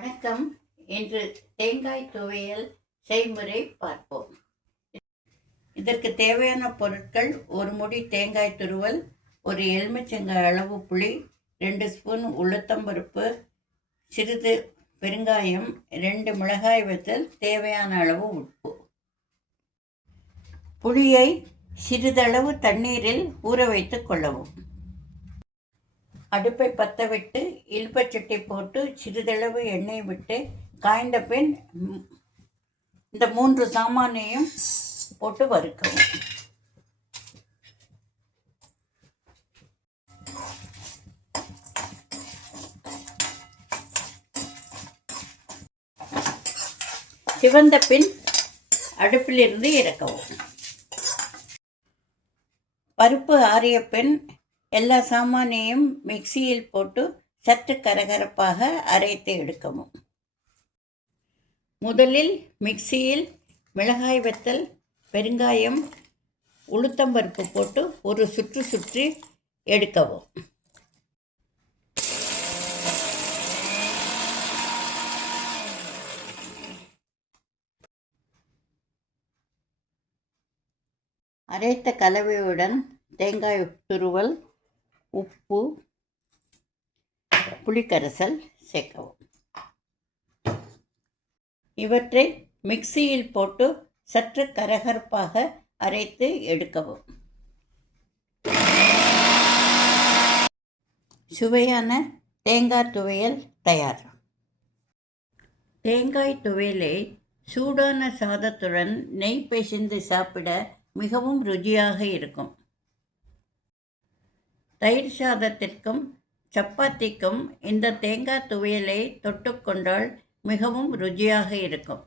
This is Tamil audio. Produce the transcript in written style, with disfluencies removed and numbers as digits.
வணக்கம். இன்று தேங்காய் துவையல் செய்முறை பார்ப்போம். இதற்கு தேவையான பொருட்கள்: ஒரு முடி தேங்காய் துருவல், ஒரு எலுமிச்சங்காய் அளவு புளி, 2 ஸ்பூன் உளுத்தம்பருப்பு, சிறிது பெருங்காயம், 2 மிளகாய் வத்தல், தேவையான அளவு உப்பு. புளியை சிறிதளவு தண்ணீரில் ஊற வைத்துக் கொள்ளவும். அடுப்பை பற்றவிட்டு இலுப்பச்சட்டி போட்டு சிறிதளவு எண்ணெய் விட்டு காய்ந்த பின் இந்த 3 சாமானையும் போட்டு வறுக்கவும். சிவந்த பின் அடுப்பிலிருந்து இறக்கவும். பருப்பு ஆறிய பின் எல்லா சாமானையும் மிக்சியில் போட்டு சற்று கரகரப்பாக அரைத்து எடுக்கவும். முதலில் மிக்சியில் மிளகாய் வத்தல், பெருங்காயம், உளுத்தம்பருப்பு போட்டு ஒரு சுற்றி எடுக்கவும். அரைத்த கலவையுடன் தேங்காய் துருவல், உப்பு, புளிக்கரைசல் சேர்க்கவும். இவற்றை மிக்சியில் போட்டு சற்று கரகரப்பாக அரைத்து எடுக்கவும். சுவையான தேங்காய் துவையல் தயார். தேங்காய் துவையலை சூடான சாதத்துடன் நெய் பிசைந்து சாப்பிட மிகவும் ருசியாக இருக்கும். தயிர் சாதத்திற்கும் சப்பாத்திக்கும் இந்த தேங்காய் துவையலை தொட்டுக்கொண்டால் மிகவும் ருசியாக இருக்கும்.